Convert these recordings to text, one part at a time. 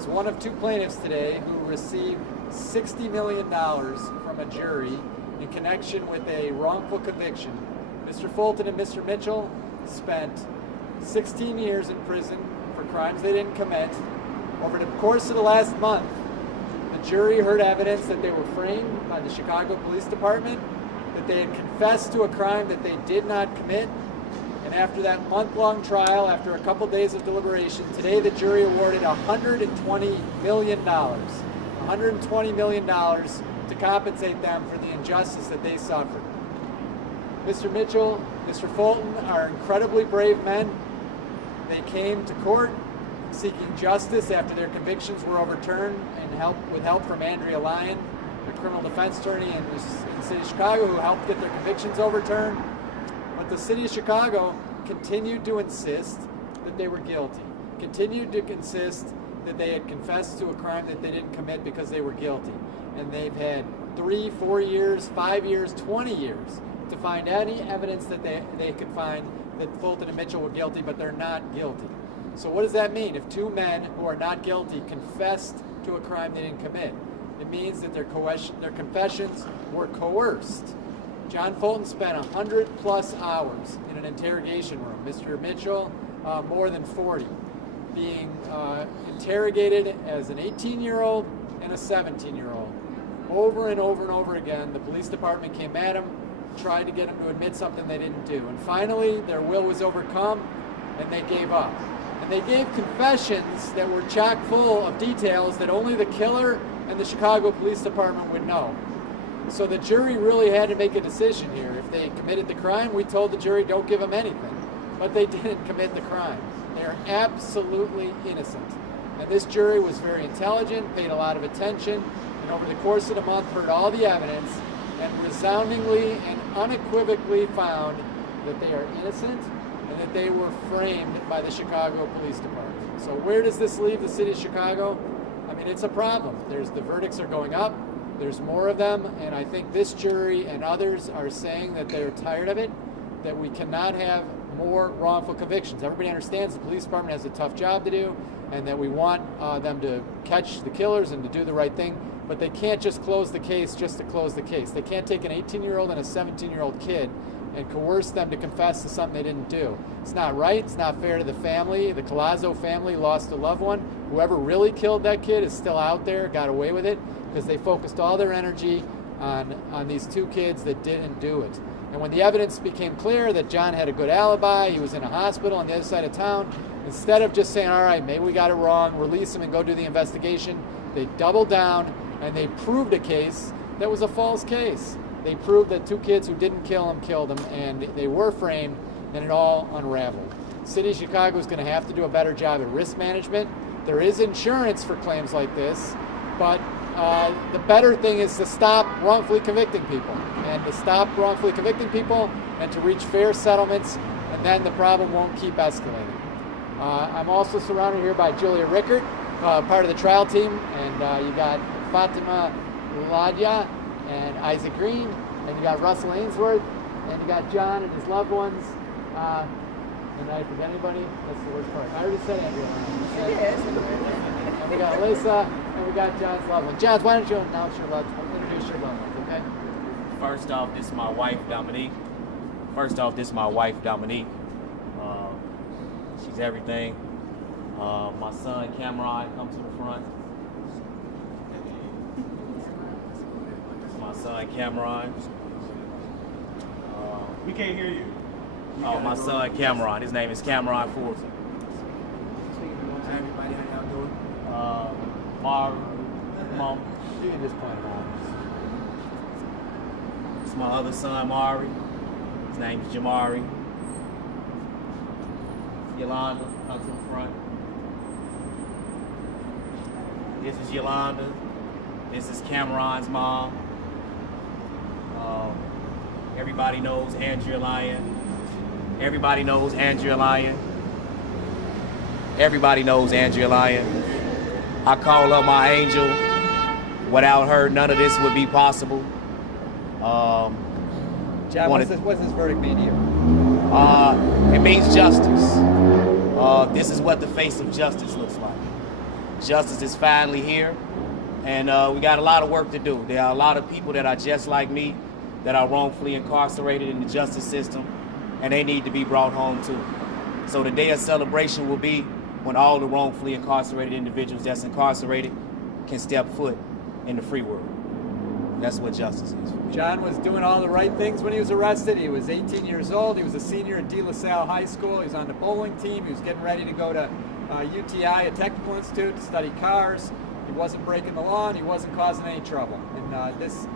was one of two plaintiffs today who received $60 million from a jury in connection with a wrongful conviction. Mr. Fulton and Mr. Mitchell spent 16 years in prison for crimes they didn't commit. Over the course of the last month, the jury heard evidence that they were framed by the Chicago Police Department, that they had confessed to a crime that they did not commit. And after that month-long trial, after a couple days of deliberation, today the jury awarded $120 million. $120 million to compensate them for the injustice that they suffered. Mr. Mitchell, Mr. Fulton are incredibly brave men. They came to court seeking justice after their convictions were overturned and with help from Andrea Lyon, the criminal defense attorney in the city of Chicago, who helped get their convictions overturned. But the city of Chicago continued to insist that they were guilty, continued to insist that they had confessed to a crime that they didn't commit because they were guilty. And they've had 3, 4 years, 5 years, 20 years to find any evidence that they could find that Fulton and Mitchell were guilty, but they're not guilty. So what does that mean? If two men who are not guilty confessed to a crime they didn't commit, it means that their confessions were coerced. John Fulton spent 100+ hours in an interrogation room. Mr. Mitchell, more than 40, being interrogated as an 18-year-old and a 17-year-old. Over and over and over again, the police department came at him, tried to get him to admit something they didn't do. And finally, their will was overcome, and they gave up. And they gave confessions that were chock full of details that only the killer and the Chicago Police Department would know. So the jury really had to make a decision here. If they committed the crime, we told the jury, don't give them anything. But they didn't commit the crime. They are absolutely innocent. And this jury was very intelligent, paid a lot of attention, and over the course of the month heard all the evidence and resoundingly and unequivocally found that they are innocent and that they were framed by the Chicago Police Department. So where does this leave the city of Chicago? I mean, it's a problem. The verdicts are going up. There's more of them, and I think this jury and others are saying that they're tired of it, that we cannot have more wrongful convictions. Everybody understands the police department has a tough job to do, and that we want them to catch the killers and to do the right thing, but they can't just close the case just to close the case. They can't take an 18-year-old and a 17-year-old kid and coerce them to confess to something they didn't do. It's not right. It's not fair to the family. The Collazo family lost a loved one. Whoever really killed that kid is still out there, got away with it, because they focused all their energy on these two kids that didn't do it. And when the evidence became clear that John had a good alibi, he was in a hospital on the other side of town, instead of just saying, all right, maybe we got it wrong, release him and go do the investigation, they doubled down and they proved a case that was a false case. They proved that two kids who didn't kill him killed him, and they were framed, and it all unraveled. City of Chicago is going to have to do a better job at risk management. There is insurance for claims like this, but the better thing is to stop wrongfully convicting people, and to stop wrongfully convicting people and to reach fair settlements, and then the problem won't keep escalating. I'm also surrounded here by Julia Rickert, part of the trial team, and you got Fatima Ladia and Isaac Green, and you got Russell Ainsworth, and you got John and his loved ones. And I forget anybody? That's the worst part. I already said Andrea. And we got Lisa, and we got John's loved one. John, why don't you introduce your loved ones, okay? First off, this is my wife, Dominique. She's everything. My son, Cameron, come to the front. My son, Cameron. We can't hear you. My son, Cameron. His name is Cameron Ford. Everybody, how y'all doing? Mom. You can just point them out. It's my other son, Mari. His name is Jamari. Yolanda, come to the front. This is Yolanda. This is Cameron's mom. Everybody knows Andrea Lyon. Everybody knows Andrea Lyon. Everybody knows Andrea Lyon. I call her my angel. Without her, none of this would be possible. John, what's this verdict mean to you? It means justice. This is what the face of justice looks like. Justice is finally here, and we got a lot of work to do. There are a lot of people that are just like me that are wrongfully incarcerated in the justice system, and they need to be brought home too. So the day of celebration will be when all the wrongfully incarcerated individuals that's incarcerated can step foot in the free world. That's what justice is. John was doing all the right things when he was arrested. He was 18 years old. He was a senior at De La Salle High School. He was on the bowling team. He was getting ready to go to UTI, a technical institute, to study cars. He wasn't breaking the law, and he wasn't causing any trouble. And this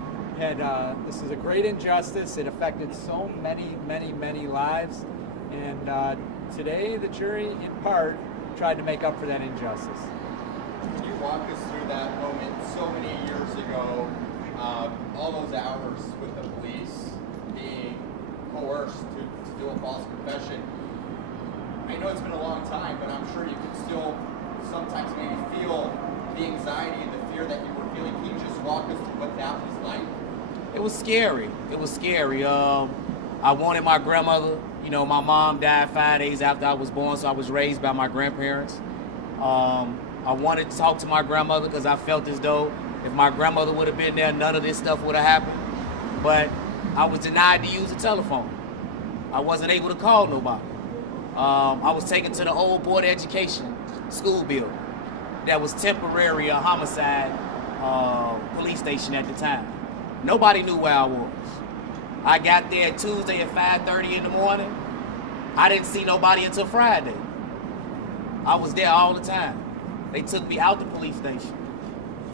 is a great injustice. It affected so many lives. And today, the jury, in part, tried to make up for that injustice. Can you walk us through that moment so many years ago? All those hours with the police being coerced to do a false confession. I know it's been a long time, but I'm sure you can still sometimes maybe feel the anxiety and the fear that you were feeling. Can you just walk us through what that was like? It was scary. It was scary. I wanted my grandmother. You know, my mom died 5 days after I was born, so I was raised by my grandparents. I wanted to talk to my grandmother because I felt as though if my grandmother would have been there, none of this stuff would have happened. But I was denied to use the telephone. I wasn't able to call nobody. I was taken to the old Board of Education school building that was temporary a homicide police station at the time. Nobody knew where I was. I got there Tuesday at 5:30 in the morning. I didn't see nobody until Friday. I was there all the time. They took me out the police station.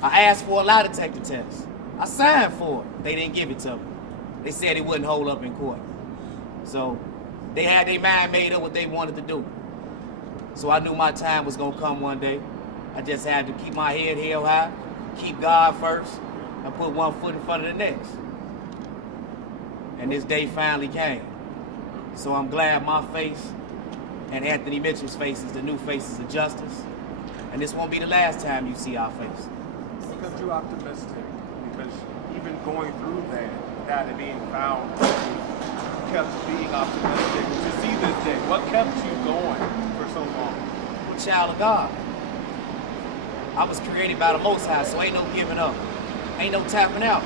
I asked for a lie detector test. I signed for it. They didn't give it to me. They said it wouldn't hold up in court. So they had their mind made up what they wanted to do. So I knew my time was gonna come one day. I just had to keep my head held high, keep God first, and put one foot in front of the next. And this day finally came. So I'm glad my face and Anthony Mitchell's face is the new faces of justice. And this won't be the last time you see our face. What kept you optimistic? Because even going through that and being found, you kept being optimistic to see this day. What kept you going for so long? I'm a child of God. I was created by the Most High, so ain't no giving up. Ain't no tapping out.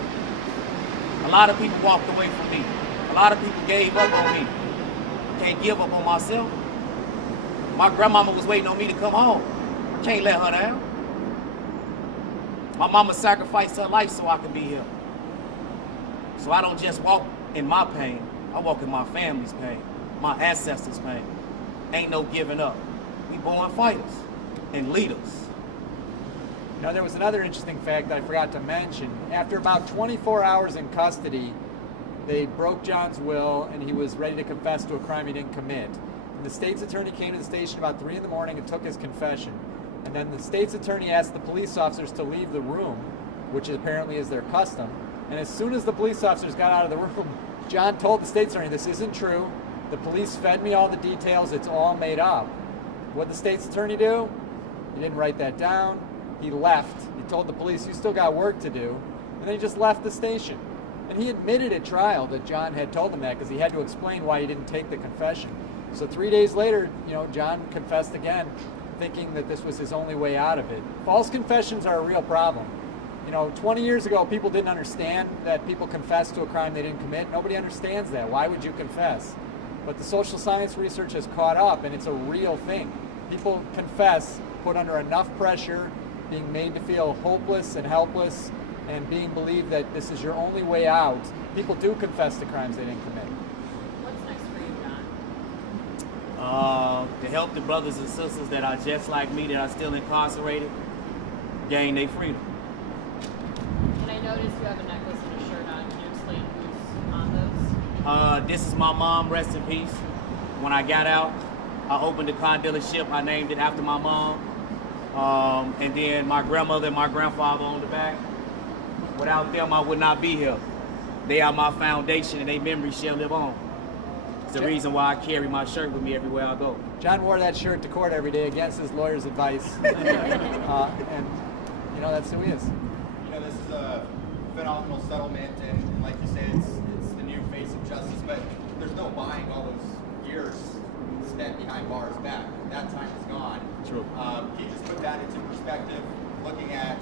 A lot of people walked away from me. A lot of people gave up on me. I can't give up on myself. My grandmama was waiting on me to come home. I can't let her down. My mama sacrificed her life so I could be here. So I don't just walk in my pain, I walk in my family's pain, my ancestors' pain. Ain't no giving up. We born fighters and leaders. Now, there was another interesting fact that I forgot to mention. After about 24 hours in custody, they broke John's will and he was ready to confess to a crime he didn't commit. And the state's attorney came to the station about 3 in the morning and took his confession. And then the state's attorney asked the police officers to leave the room, which apparently is their custom. And as soon as the police officers got out of the room, John told the state's attorney, "This isn't true. The police fed me all the details. It's all made up." What did the state's attorney do? He didn't write that down. He left. He told the police, "You still got work to do." And then he just left the station. And he admitted at trial that John had told him that because he had to explain why he didn't take the confession. So 3 days later, John confessed again, thinking that this was his only way out of it. False confessions are a real problem. 20 years ago, people didn't understand that people confess to a crime they didn't commit. Nobody understands that. Why would you confess? But the social science research has caught up, and it's a real thing. People confess, put under enough pressure, being made to feel hopeless and helpless, and being believed that this is your only way out. People do confess to crimes they didn't commit. What's next for you, John? To help the brothers and sisters that are just like me, that are still incarcerated, gain their freedom. And I noticed you have a necklace and a shirt on. Can you explain who's on those? This is my mom, rest in peace. When I got out, I opened a car dealership. I named it after my mom. And then my grandmother and my grandfather on the back. Without them, I would not be here. They are my foundation, and their memories shall live on. It's the reason why I carry my shirt with me everywhere I go. John wore that shirt to court every day against his lawyer's advice. And that's who he is. This is a phenomenal settlement, and like you said, it's the new face of justice, but there's no buying all those years spent behind bars back. that time is gone. True. Can you just put that into perspective, looking at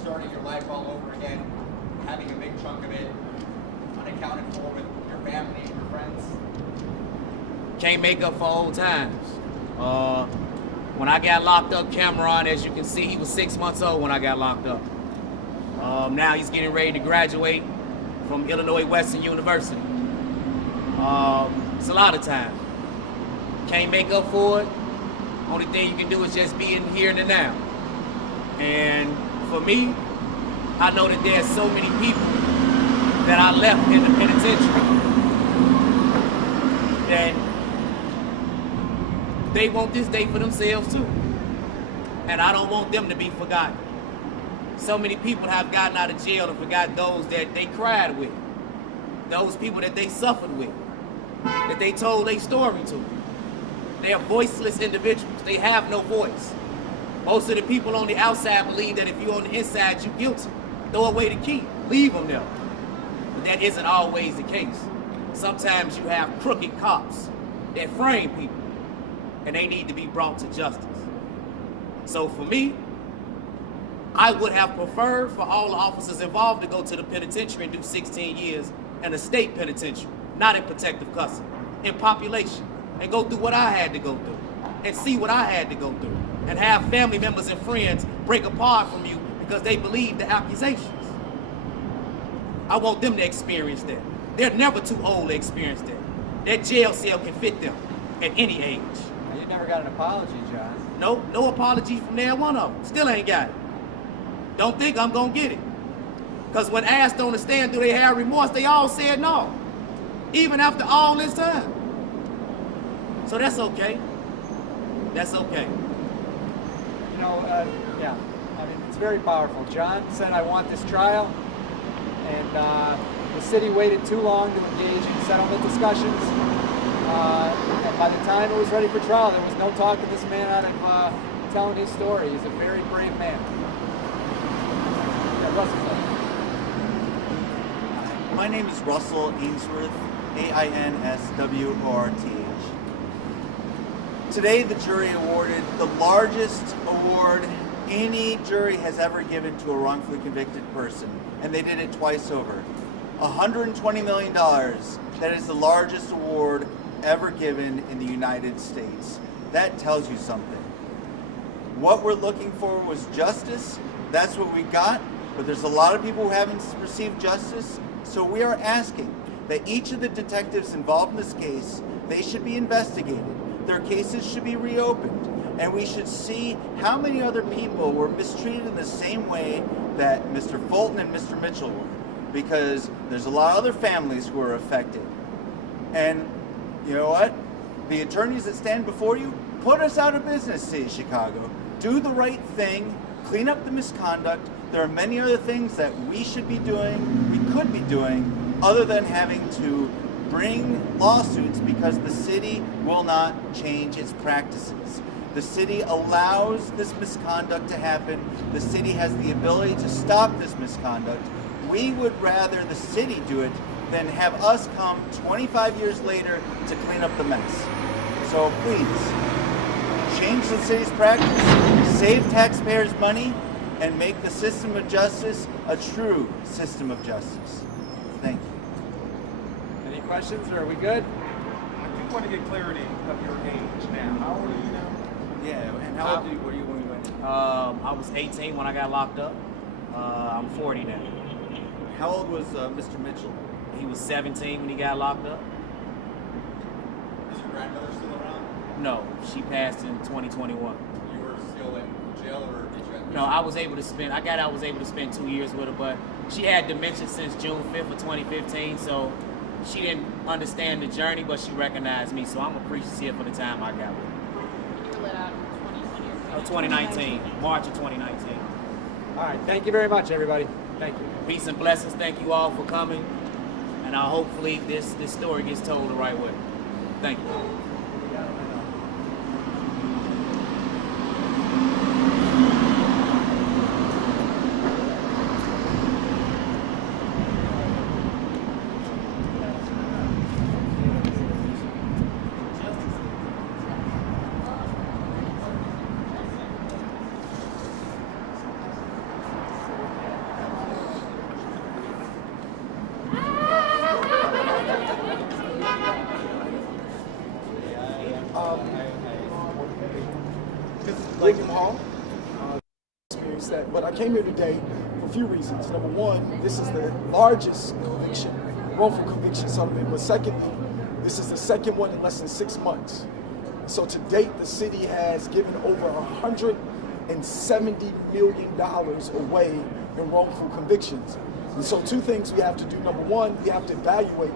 starting your life all over again, having a big chunk of it unaccounted for with your family and your friends? Can't make up for old times. When I got locked up, Cameron, as you can see, he was 6 months old when I got locked up. Now he's getting ready to graduate from Illinois Western University. It's a lot of time. Can't make up for it. Only thing you can do is just be in here and the now. And for me, I know that there's so many people that I left in the penitentiary that they want this day for themselves too. And I don't want them to be forgotten. So many people have gotten out of jail and forgot those that they cried with, those people that they suffered with, that they told their story to. They are voiceless individuals. They have no voice. Most of the people on the outside believe that if you're on the inside, you're guilty. Throw away the key. Leave them there. But that isn't always the case. Sometimes you have crooked cops that frame people, and they need to be brought to justice. So for me, I would have preferred for all the officers involved to go to the penitentiary and do 16 years in a state penitentiary, not in protective custody, in population, and go through what I had to go through, and see what I had to go through, and have family members and friends break apart from you because they believe the accusations. I want them to experience that. They're never too old to experience that. That jail cell can fit them at any age. You never got an apology, John. No apology from there, one of them. Still ain't got it. Don't think I'm gonna get it. Because when asked on the stand, do they have remorse, they all said no. Even after all this time. So that's okay. That's okay. You know, yeah, I mean, it's very powerful. John said, I want this trial, and the city waited too long to engage in settlement discussions. And by the time it was ready for trial, there was no talking this man out of telling his story. He's a very brave man. Yeah, Russell. My name is Russell Ainsworth, Ainsworth. Today, the jury awarded the largest award any jury has ever given to a wrongfully convicted person, and they did it twice over. $120 million. That is the largest award ever given in the United States. That tells you something. What we're looking for was justice. That's what we got, but there's a lot of people who haven't received justice, so we are asking that each of the detectives involved in this case, they should be investigated. Their cases should be reopened, and we should see how many other people were mistreated in the same way that Mr. Fulton and Mr. Mitchell were, because there's a lot of other families who are affected. And you know what? The attorneys that stand before you, put us out of business, City of Chicago. Do the right thing, clean up the misconduct. There are many other things that we should be doing, we could be doing, other than having to bring lawsuits because the city will not change its practices. The city allows this misconduct to happen. The city has the ability to stop this misconduct. We would rather the city do it than have us come 25 years later to clean up the mess. So please, change the city's practice, save taxpayers' money, and make the system of justice a true system of justice. Thank you. Any questions, or are we good? I do want to get clarity of your age now. How old are you now? Yeah, and how old were you when we went in? I was 18 when I got locked up. I'm 40 now. How old was Mr. Mitchell? He was 17 when he got locked up. Is your grandmother still around? No, she passed in 2021. You were still in jail, or did you have No, I was able to spend 2 years with her, but she had dementia since June 5th of 2015, so she didn't understand the journey, but she recognized me, so I'm appreciative for the time I got with her. You were let out in 2020 or 2019, March of 2019. All right, thank you very much, everybody. Thank you. Peace and blessings. Thank you all for coming, and hopefully this story gets told the right way. Thank you. that, but I came here today for a few reasons. Number one, this is the largest conviction, wrongful conviction settlement, but secondly, this is the second one in less than 6 months. So to date, the city has given over $170 million away in wrongful convictions. And so two things we have to do. Number one, we have to evaluate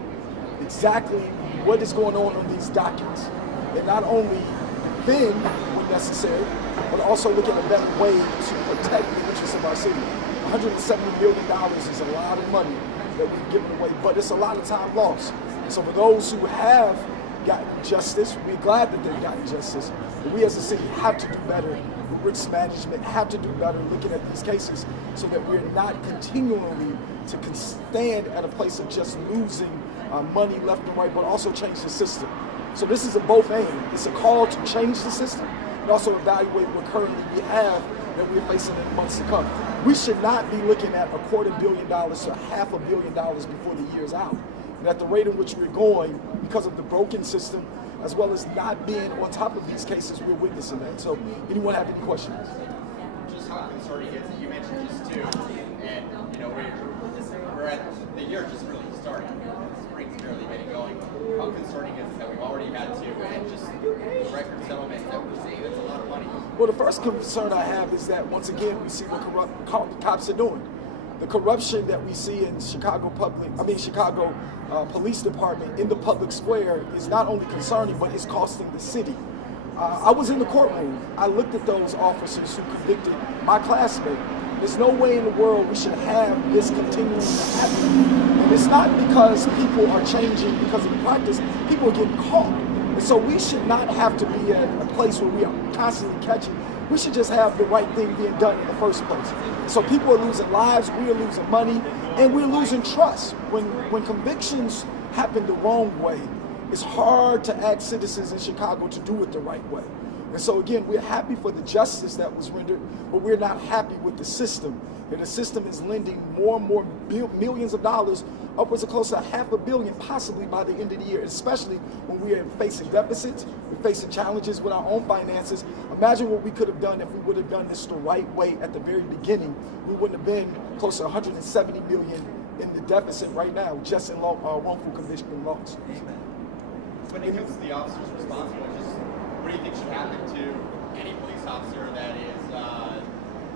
exactly what is going on these dockets, and not only then, when necessary, but also look at a better way to protect the interests of our city. $170 million is a lot of money that we've given away, but it's a lot of time lost. So for those who have gotten justice, we're glad that they've gotten justice, but we as a city have to do better with risk management, have to do better looking at these cases so that we're not continually to stand at a place of just losing money left and right, but also change the system. So this is a both and. It's a call to change the system and also evaluate what currently we have that we're facing in the months to come. We should not be looking at $250 million to $500 million before the year's out. And at the rate in which we're going, because of the broken system, as well as not being on top of these cases, we're witnessing that. So anyone have any questions? Just how concerning is it? You mentioned just two, and you know we're at the year just really starting. Spring's barely getting going. How concerning is it that we've already had two, and just the record settlements that we're seeing? That's a lot of money. Well, the first concern I have is that once again we see what corrupt cops are doing. The corruption that we see in Chicago Police Department in the public square is not only concerning, but it's costing the city. I was in the courtroom. I looked at those officers who convicted my classmate. There's no way in the world we should have this continuing to happen. And it's not because people are changing because of the practice. People are getting caught. And so we should not have to be at a place where we are constantly catching. We should just have the right thing being done in the first place. So people are losing lives, we are losing money, and we're losing trust. When convictions happen the wrong way, it's hard to ask citizens in Chicago to do it the right way. And so again, we're happy for the justice that was rendered, but we're not happy with the system. And the system is lending more and more millions of dollars, upwards of close to $500 million, possibly by the end of the year, especially when we are facing deficits, we're facing challenges with our own finances. Imagine what we could have done if we would have done this the right way at the very beginning. We wouldn't have been close to $170 million in the deficit right now, just in wrongful conviction laws. Amen. When it comes to the officers responsible, just what do you think should happen to any police officer that is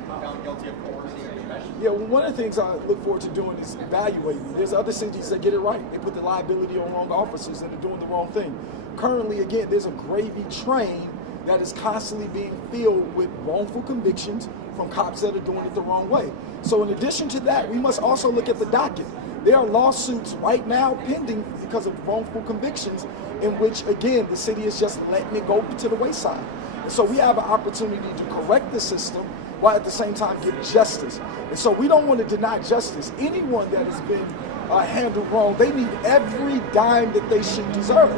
found guilty of coercing or confession? Yeah, well, one of the things I look forward to doing is evaluating. There's other cities that get it right. They put the liability on wrong officers and they're doing the wrong thing. Currently, again, there's a gravy train that is constantly being filled with wrongful convictions from cops that are doing it the wrong way. So in addition to that, we must also look at the docket. There are lawsuits right now pending because of wrongful convictions in which, again, the city is just letting it go to the wayside. And so we have an opportunity to correct the system while at the same time give justice. And so we don't want to deny justice. Anyone that has been handled wrong, they need every dime that they should deserve.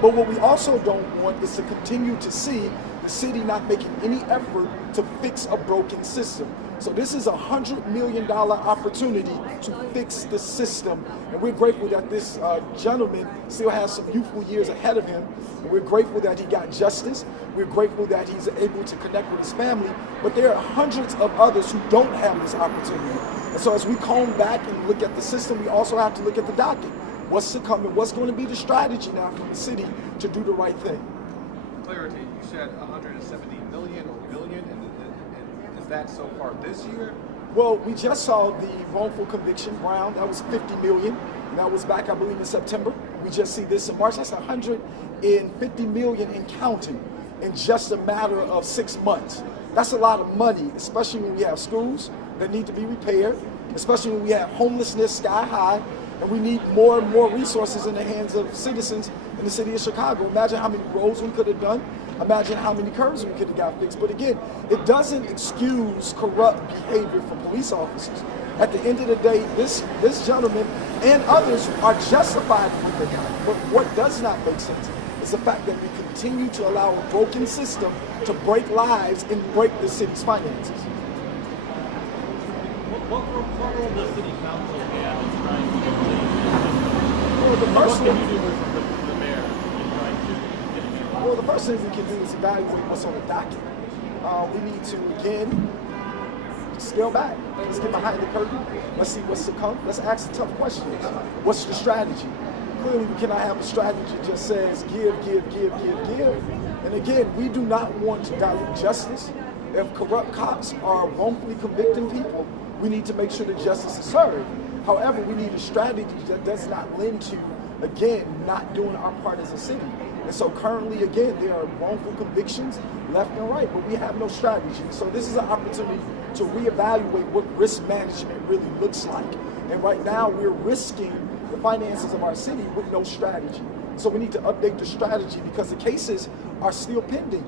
But what we also don't want is to continue to see the city not making any effort to fix a broken system. So this is a $100 million opportunity to fix the system. And we're grateful that this gentleman still has some youthful years ahead of him. And we're grateful that he got justice. We're grateful that he's able to connect with his family. But there are hundreds of others who don't have this opportunity. And so as we comb back and look at the system, we also have to look at the docket. What's to come and what's going to be the strategy now from the city to do the right thing? Clarity, you said 170 million or billion, and is that so far this year? Well, we just saw the wrongful conviction round. That was 50 million. And that was back, I believe, in September. We just see this in March. That's 150 million and counting in just a matter of 6 months. That's a lot of money, especially when we have schools that need to be repaired, especially when we have homelessness sky high, and we need more and more resources in the hands of citizens in the city of Chicago. Imagine how many roads we could have done. Imagine how many curbs we could have got fixed. But again, it doesn't excuse corrupt behavior for police officers. At the end of the day, this gentleman and others are justified in what they got. But what does not make sense is the fact that we continue to allow a broken system to break lives and break the city's finances. What role does city council have in trying to get Well, the first what can thing, you do with the mayor in trying to get it right? well, the first thing we can do is evaluate what's on the docket. We need to, again, scale back. Let's get behind the curtain. Let's see what's to come. Let's ask the tough questions. What's the strategy? Clearly, we cannot have a strategy that just says give. And again, we do not want to dilute justice. If corrupt cops are wrongfully convicting people, we need to make sure that justice is served. However, we need a strategy that does not lend to, again, not doing our part as a city. And so currently, again, there are wrongful convictions left and right, but we have no strategy. So this is an opportunity to reevaluate what risk management really looks like. And right now, we're risking the finances of our city with no strategy. So we need to update the strategy because the cases are still pending.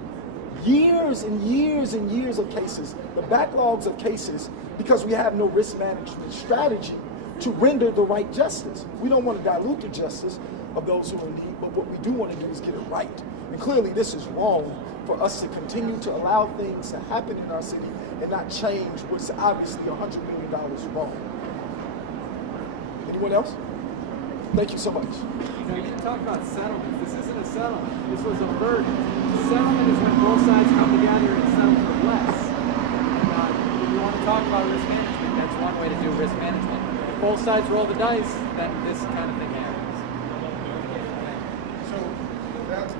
Years and years and years of cases, the backlogs of cases, because we have no risk management strategy to render the right justice. We don't want to dilute the justice of those who are in need, but what we do want to do is get it right. And clearly this is wrong for us to continue to allow things to happen in our city and not change what's obviously $100 million wrong. Anyone else? Thank you so much. We didn't talk about settlements. This isn't a settlement. This was a verdict. Settlement is when both sides come together and settle for less. If you want to talk about risk management, that's one way to do risk management. If both sides roll the dice, then this kind of thing happens. So that